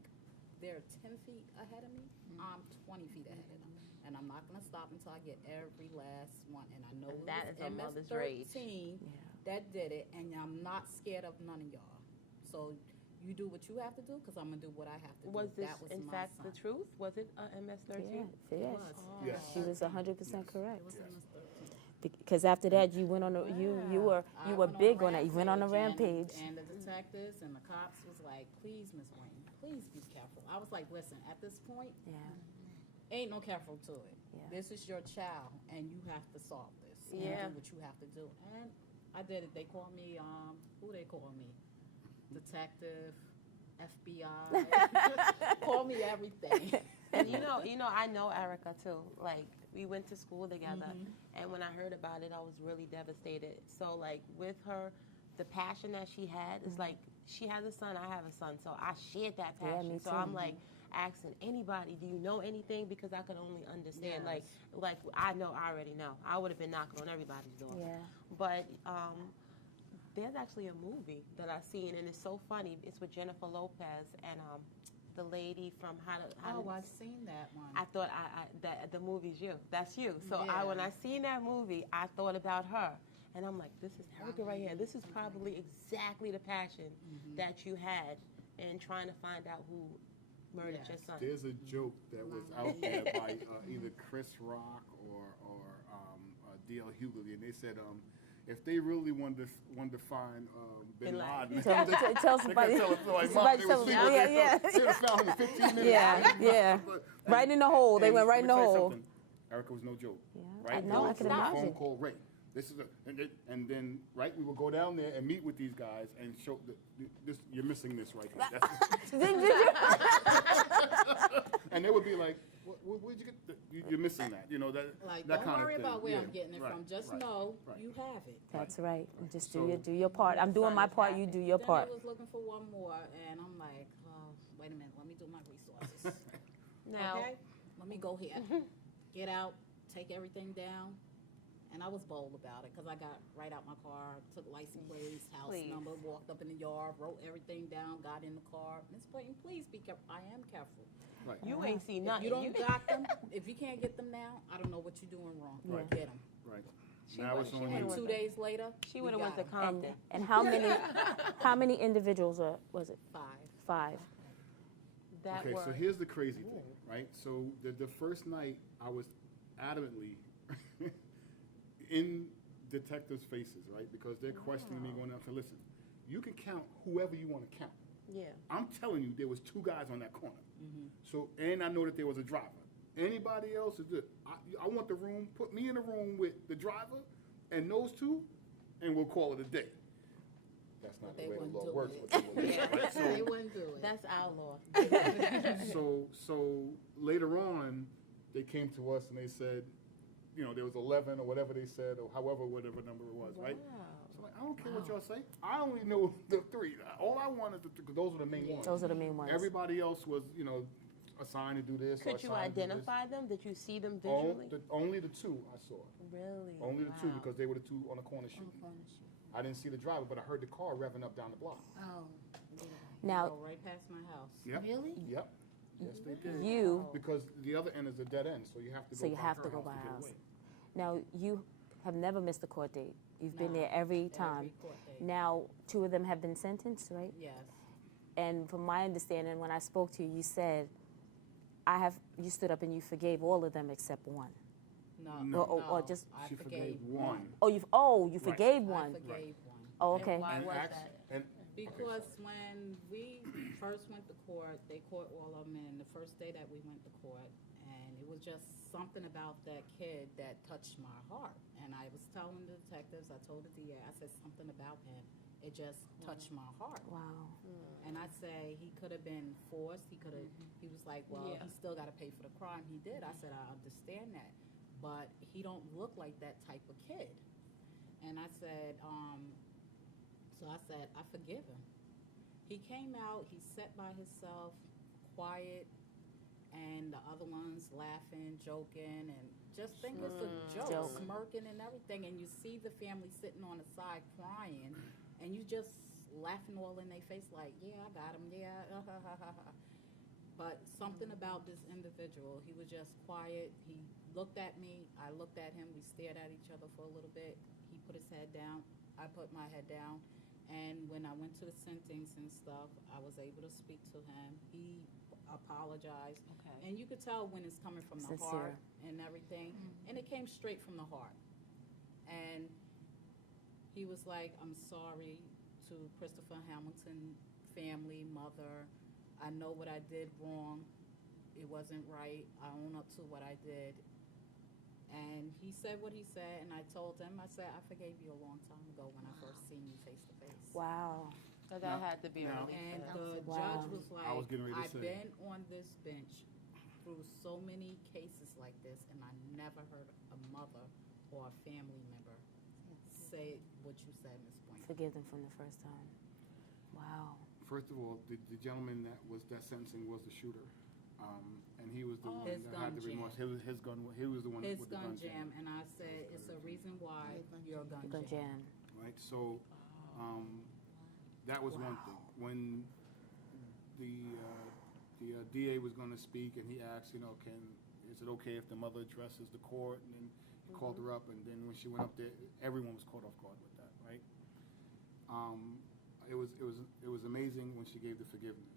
they're 10 feet ahead of me, I'm 20 feet ahead of them. And I'm not going to stop until I get every last one. And I know And it that was is a mother's rage. MS-13 that did it, and I'm not scared of none of y'all. So you do what you have to do, because I'm going to do what I have to Was do. this, That was in my fact, son. the truth? Was it MS-13? Yes. It was. Yes. She was 100% It correct. was MS-13. Because after that, you went on a, you were I went big on that. You went on a rampage. And the detectives and the cops was like, "Please, Miss Wayne, please be careful." I was like, "Listen, at this point, Yeah. ain't no careful to it. Yeah. This is your child, and you have to solve this. And Yeah. do what you have to do." And I did it. They called me, who they call me? Detective, FBI. Call me everything. And I know Erica too. Like, we went to school together, and when I heard about it, I was really devastated. So, like, with her, the passion that she had is like, she has a son, I have a son, so I shared that Yeah, passion. me So too. I'm like asking anybody, do you know anything? Because I could only understand, Yes. like I already know. I would have been knocking on everybody's door. Yeah. But there's actually a movie that I've seen, and it's so funny. It's with Jennifer Lopez and the lady from How to. Oh, I've seen that one. I thought that the movie's you. That's you. So Yeah. when I seen that movie, I thought about her, and I'm like, this is Erica right here. This is probably exactly the passion that you had in trying to find out who murdered Yes. your son. There's a joke that was out there by either Chris Rock or D.L. Hughley, and they said if they really wanted to find Bin Bin Laden, Tell they somebody. could tell us, like, somebody Mom, tell they them. were sleeping. Yeah. They would have found him in 15 minutes. Yeah. But- Right in the hole. They and went right in the let me tell you hole. something. Erica was no joke. Yeah, Right? I know, There I was can a phone imagine. call, Ray. This is and then right, we would go down there and meet with these guys and show this. You're missing this right here. That's- Did you? and they would be like, "Where'd you get? You're missing that. You know that. Like, that don't kind worry of thing. about where Yeah, I'm getting it right, from. Just right, know right. you have it. That's right. And just So- do your part. I'm doing my part. You do your Then part. I was looking for one more, and I'm like, oh, wait a minute, let me do my resources. Now, Okay, let me go here. Get out, take everything down. And I was bold about it, because I got right out my car, took license plates, house Please. number, walked up in the yard, wrote everything down, got in the car. Miss Payton, please be careful. I am careful. Right. you ain't seen If nothing. you don't got them, if you can't get them now, I don't know what you're doing wrong. Right. Get them. Right. She Now would- it's she on would- you. And 2 days later, She we would have went got to 'em. Compton. And how many individuals was it? 5. 5. That Okay, were so here's the crazy thing, right? So the first night, I was adamantly in detectives' faces, right? Because they're questioning me, going up and listen. You can count whoever you want to count. yeah. I'm telling you, there was 2 guys on that corner. So, and I know that there was a driver. Anybody else is good. I want the room. Put me in the room with the driver and those 2, and we'll call it a day. That's not But the they way the wouldn't law do works. it. but they will. Right? They So, wouldn't do it. That's our law. so later on, they came to us and they said, there was 11 or whatever they said, or whatever number it was, right? So like, I don't care what y'all say. I only know the 3. All I wanted to, because those were the main ones. Those are the main ones. Everybody else was, assigned to do this. or Could you assigned to do this. identify them? Did you see them Oh, visually? only the 2 I saw. Really? Only the 2 Wow. because they were the 2 on the corner shooting. I didn't see the driver, but I heard the car revving up down the block. Oh, Now, Go right past my house. Yep. really? Yep. Yes, they did. you Because the other end is a dead end, so you have to go. So you by have her to go house by get house. away. Now, you have never missed a court date. You've been No, there every time. court date. Now, 2 of them have been sentenced, right? Yes. And from my understanding, when I spoke to you, you said, you stood up and you forgave all of them except one. No. No. Or just- I She forgave one. Oh, you forgave I one. forgave one. Oh, And okay. why And was act- that? and Because when we first went to court, they caught all of them in the first day that we went to court, and it was just something about that kid that touched my heart. And I was telling the detectives, I told the DA, I said something about him, it just touched my heart. Wow. And I say he could have been forced. He was like, well, Yeah. he still got to pay for the crime he did. I said, I understand that, but he don't look like that type of kid. And I said, so I said, I forgive him. He came out, he sat by himself, quiet, and the other ones laughing, joking, and just think it's a joke, Joke. smirking and everything. And you see the family sitting on the side crying, and you just laughing all in their face like, yeah, I got him, yeah, But something about this individual, he was just quiet. He looked at me, I looked at him, we stared at each other for a little bit. He put his head down, I put my head down. And when I went to the sentence and stuff, I was able to speak to him. He apologized. Okay. And you could tell when it's coming from the Sincere. heart and everything. And it came straight from the heart. And he was like, I'm sorry to Christopher Hamilton family, mother. I know what I did wrong. It wasn't right. I own up to what I did. And he said what he said, and I told him, I said, I forgave you a long time ago when I first seen you face to face. Wow. So that Now- had to be a now- relief. And for them. the Wow. judge was like, I was getting ready to I've say. been on this bench through so many cases like this, and I never heard a mother or a family member say what you said, Ms. Boynton. Forgive them from the first time. Wow. First of all, the gentleman that sentencing was the shooter. And he was the one His that gun had the remorse. He was the one His with the gun jam, and I said, it's a reason why your gun Gun jam. jam. Right, so, that was one thing. When the DA was gonna speak and he asked, is it okay if the mother addresses the court? And then he called her up, and then when she went up there, everyone was caught off guard with that, right? It was amazing when she gave the forgiveness.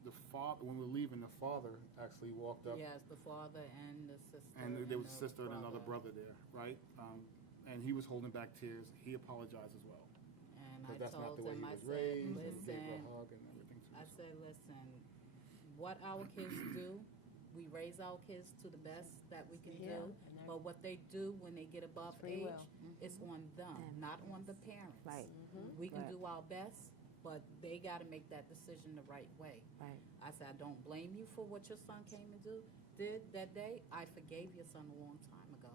The father, when we were leaving, the father actually walked up. Yes, the father and the sister. And there was a the sister and another brother there, right? And he was holding back tears. He apologized as well. And Because I that's not told the way him, he I was said, raised. And he gave her listen, a hug and everything. I said, listen, what our kids do, we raise our kids to the best that we can Yeah, do. and they're- But what they do when they get above Free age, will. it's on them, not on the parents. Right. We can Right. do our best, but they gotta make that decision the right way. Right. I said, I don't blame you for what your son came and did that day. I forgave your son a long time ago.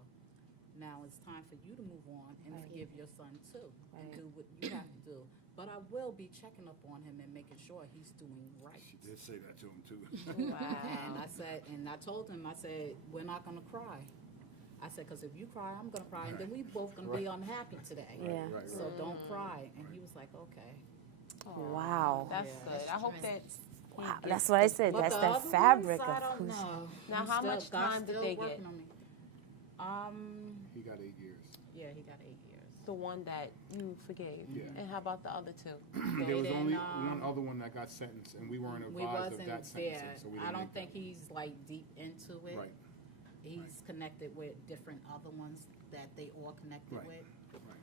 Now it's time for you to move on and Right. forgive your son too, and Right. do what you have to do. But I will be checking up on him and making sure he's doing right. She did say that to him too. And I said, and I told him, I said, we're not gonna cry. I said, because if you cry, I'm gonna cry, and then we both gonna be unhappy today. Yeah. Right, So don't cry. And he was like, okay. Wow. That's Yeah. good. I hope that. Wow. That's what I said. But That's the the other fabric ones, I of don't who's. know. Now, He's how still- much God's time did still they working get? on me. He got 8 years. Yeah, he got 8 years. The one that you forgave. Yeah. And how about the other two? There was didn't, only one other one that got sentenced, and we weren't We advised wasn't of that there. sentencing, so we I didn't don't make think that. he's like deep into it. Right, He's connected with different other ones that they all connected Right. with. right,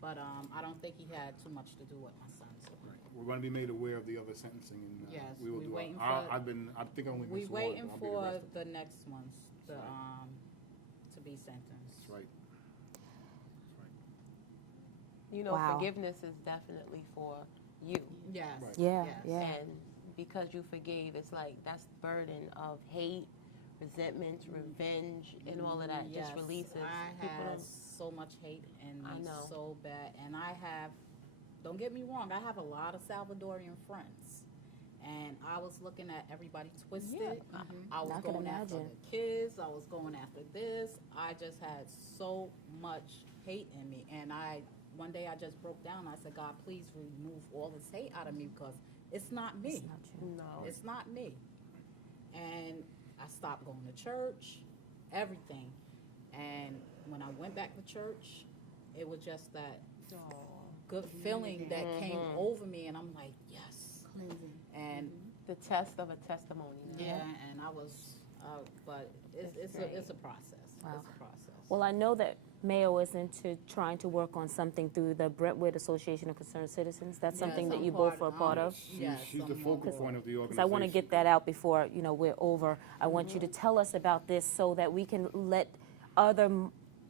But I don't think he had too much to do with my son. So. right. We're gonna be made aware of the other sentencing, and Yes, we will we do. waiting I for- think I only We missed one. waiting I'll be for arrested. the next ones to That's right. to be sentenced. That's right. That's right. You know, Wow. forgiveness is definitely for you. Yes. Right. Yeah. Yes. Yeah. And because you forgave, it's like that's the burden of hate, resentment, revenge, and all of that Yes, just releases. I People have don't- so much hate in I me, know. so bad, and I have. Don't get me wrong, I have a lot of Salvadorian friends, and I was looking at everybody twisted. Yeah. I was I can going after imagine. the kids. I was going after this. I just had so much hate in me, and one day I just broke down. I said, God, please remove all this hate out of me because it's not me. It's not you. No. It's not me. And I stopped going to church, everything. And when I went back to church, it was just that good feeling that came over me, and I'm like, yes. Cleansing. And The test of a testimony. yeah, and I was, but it's a process. Wow. It's a process. Well, I know that Mayo is into trying to work on something through the Brentwood Association of Concerned Citizens. That's something Yes, that I'm you both are a part part- of. Yes, She's the I'm focal on point of the Because organization. I want to get that out before, we're over. I want you to tell us about this so that we can let other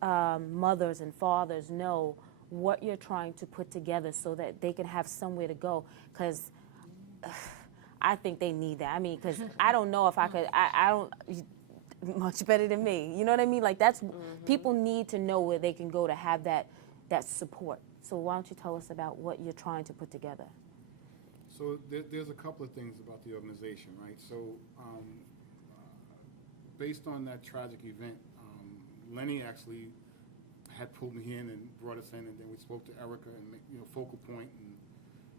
mothers and fathers know what you're trying to put together so that they can have somewhere to go. Because I think they need that. I mean, because I don't know if I could, I don't, much better than me. You know what I mean? Like that's, people need to know where they can go to have that support. So why don't you tell us about what you're trying to put together? So there's a couple of things about the organization, right? So based on that tragic event, Lenny actually had pulled me in and brought us in, and then we spoke to Erica and focal point and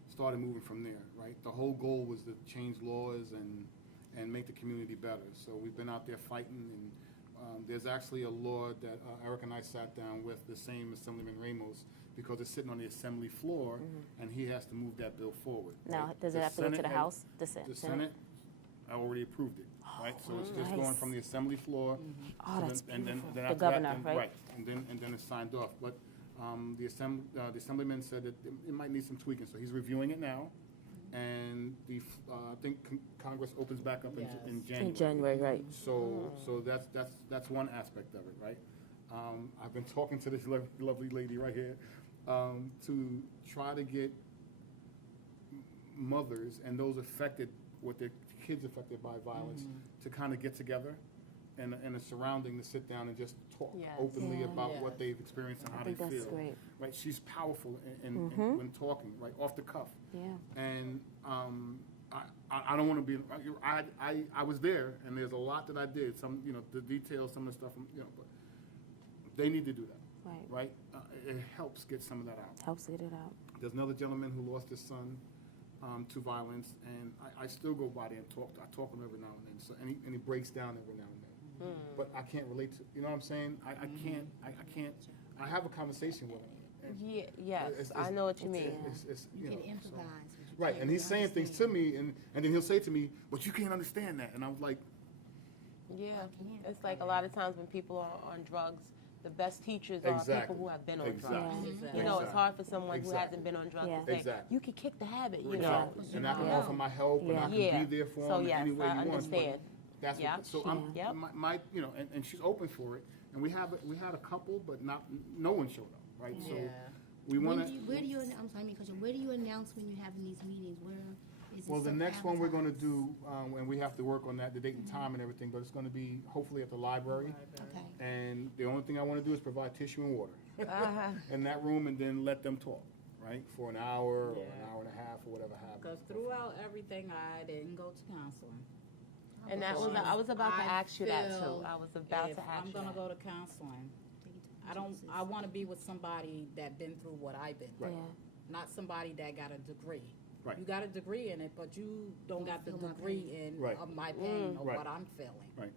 started moving from there, right? The whole goal was to change laws and make the community better. So we've been out there fighting, and there's actually a law that Erica and I sat down with the same Assemblyman Ramos, because it's sitting on the assembly floor, and he has to move that bill forward. Now, right? does it The have to go to Senate the had- House? The The Senate, I already approved it, right? So it's just going nice. from the assembly floor. Oh, so that's then- beautiful. then The after that, governor, then- right? and then it's signed off. But the assemblyman said that it might need some tweaking, so he's reviewing it now. And I think Congress opens back up in January. In January, right. So that's one aspect of it, right? I've been talking to this lovely lady right here to try to get mothers and those affected, with their kids affected by violence, to kind of get together and a surrounding to sit down and just talk Yes. openly Yeah. about Yes. what they've experienced and I how they think feel. that's great. Right? She's powerful in when talking, right, off the cuff. Yeah. And I don't want to be. I was there, and there's a lot that I did. Some, the details, some of the stuff, but they need to do that, Right. right? It helps get some of that out. Helps get it out. There's another gentleman who lost his son to violence, and I still go by there and talk. I talk to him every now and then. So and he breaks down every now and then. But I can't relate to. You know what I'm saying? I can't. I have a conversation with him. Yeah, yes, It's- I know what you mean. It's, You can so- empathize. but you Right, can't and he's saying things to understand. me, and then he'll say to me, "But you can't understand that," and I was like, Yeah, it's like a lot of times when people are on drugs, the best teachers are Exactly. people who have been on Exactly. drugs. Exactly. You know, it's hard for someone who Exactly. hasn't been on drugs Yeah. to say, Exactly. you can kick the habit, you know. exactly. And I can Yeah. offer my help, and I can Yeah. be there for So, him yes, any way I he wants. but understand. That's Yeah. what, so I'm, Yep. my and she's open for it, and we had a couple, but no one showed up, right? So Yeah. we want to. Where do you, I'm sorry, because where do you announce when you're having these meetings? Where is it? Well, the some next one we're going to advertised? do, and we have to work on that, the date and time and everything, but it's going to be hopefully at the library. Okay. And the only thing I want to do is provide tissue and water Uh-huh. in that room, and then let them talk, right, for an hour or an hour and a half or whatever happens. Because throughout everything, I didn't go to counseling. And that was, I was about to ask you that too. feel I was about if to ask I'm you gonna that. go to counseling, I want to be with somebody that been through what I've been through. Right. Yeah. Not somebody that got a degree. Right. You got a degree in it, but you don't got the feel my degree in Right. of my pain or Right. what I'm feeling. Right.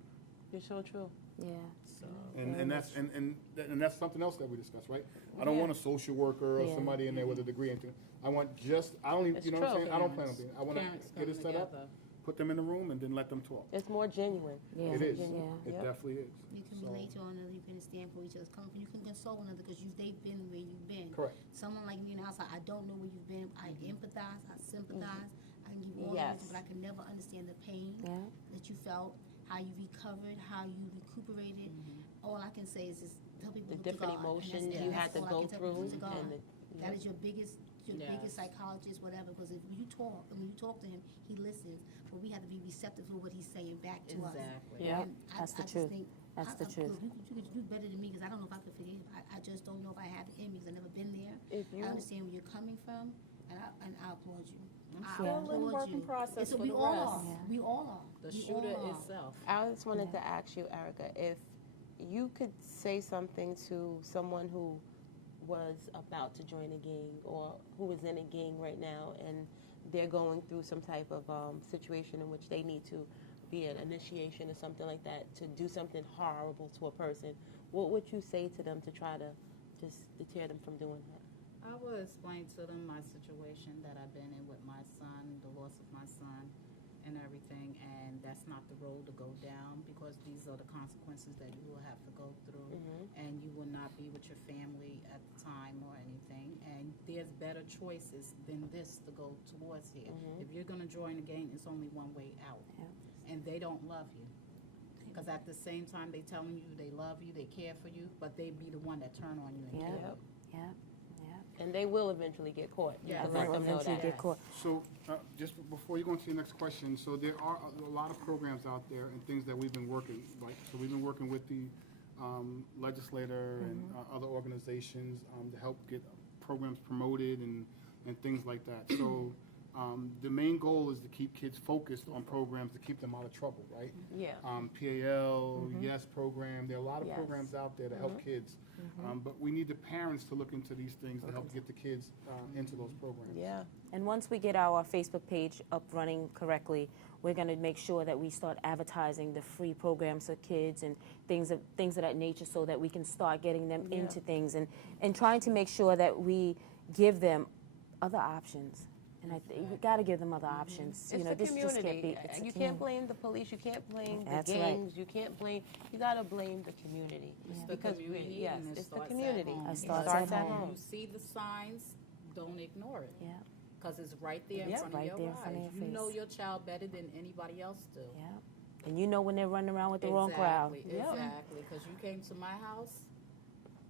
You're so true. Yeah. So And that's something else that we discussed, right? I don't Yeah. want a social worker or Yeah. somebody in there with a degree and thing. I want just, I don't even, It's you know what I'm true. saying? I don't plan on being, I want parents to get it coming set up, together. put them in the room, and then let them talk. It's more genuine. Yeah. It is. Yeah. It Yep. definitely is. You can So- relate to one another, you can stand for each other, you can console one another because they've been where you've been. Correct. Someone like me in the house, I don't know where you've been, I empathize, I sympathize, I can give you all Yes. the reasons, but I can never understand the pain Yeah. that you felt, how you recovered, how you recuperated. All I can say is just tell people The look to different God, and that's emotions it. you That's had to all I go can tell people, through. look to God. And That is your biggest Yes. psychologist, whatever, because if you talk, and when you talk to him, he listens, but we have to be receptive to what he's saying back to us. Exactly. Yeah. And That's the I just truth. think That's the truth. You could do better than me because I don't know if I could forgive. I just don't know if I have it in me because I've never been there. If I you, understand where you're coming from, and I applaud you. I'm I still in applaud work in you. process And so for we the all rest. are. Yeah. We all are. The We shooter all are. itself. I just wanted to ask you, Erica, if you could say something to someone who was about to join a gang or who is in a gang right now and they're going through some type of situation in which they need to be an initiation or something like that, to do something horrible to a person, what would you say to them to try to just deter them from doing that? I will explain to them my situation that I've been in with my son, the loss of my son, and everything, and that's not the road to go down, because these are the consequences that you will have to go through, and you will not be with your family at the time or anything, and there's better choices than this to go towards here. If you're gonna join the gang, it's only one way out, and they don't love you. Because at the same time, they telling you they love you, they care for you, but they be the one that turn on you and kill you. Yeah. And they will eventually get caught. You Yeah, have to They let will them know eventually that. get caught. So, just before you go into your next question, so there are a lot of programs out there and things that we've been working, like, so we've been working with the legislator and other organizations to help get programs promoted and things like that. So, the main goal is to keep kids focused on programs to keep them out of trouble, right? Yeah. PAL, YES program, there are a lot of Yes. programs out there to help kids. But we need the parents to look into these things to help get the kids into those programs. Yeah. And once we get our Facebook page up running correctly, we're going to make sure that we start advertising the free programs for kids and things of that nature, so that we can start getting them into things and trying to make sure that we give them other options. And I think we got to give them other options. It's the this just can't community. be. It's the You community. can't blame the police. You can't blame the That's right. gangs. You can't blame. You gotta blame the community. It's the Because community, yes, and it it's the starts community. at home. It starts at home. You see the signs, don't ignore it. Yeah, Because it's right there in Yeah. front Right of there your in front of eyes. your You know face. your child better than anybody else do. yeah. And you know when they're running around with the wrong crowd. Exactly, Yep. exactly. Because you came to my house,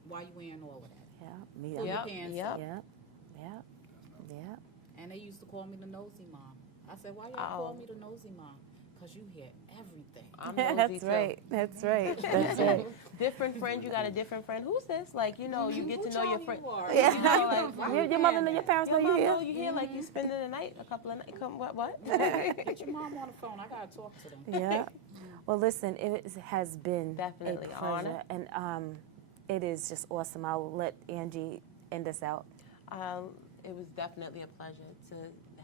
why you wearing all of that? Yeah, me. Pull Yep, your pants yep. up. Yeah. And they used to call me the nosy mom. I said, why y'all Oh. call me the nosy mom? Because you hear everything. I'm nosy That's too. right. That's right. That's right. Different friend. You got a different friend. Who's this? Like, you know, you get Who to know your child friend. you are? Yeah. You know, like, Why Your you mother wearing and your that? parents know your you mom here. know you here. Like, you spending the night, a couple of nights. Come, what? Get your mom on the phone. I got to talk to them. Yeah. Well, listen, it has been Definitely a an pleasure, honor. and it is just awesome. I'll let Angie end us out. It was definitely a pleasure to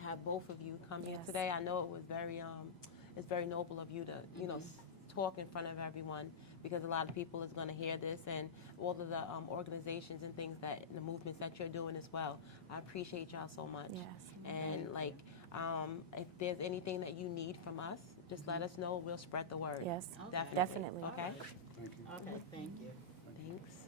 have both of you come here Yes. today. I know it was it's very noble of you to, you know, talk in front of everyone, because a lot of people is going to hear this, and all of the organizations and things the movements that you're doing as well. I appreciate y'all so much. Yes. And like, if there's anything that you need from us, just let us know. We'll spread the word. Yes. Definitely. Definitely. Okay. Thank you. Okay, thank you. Thanks.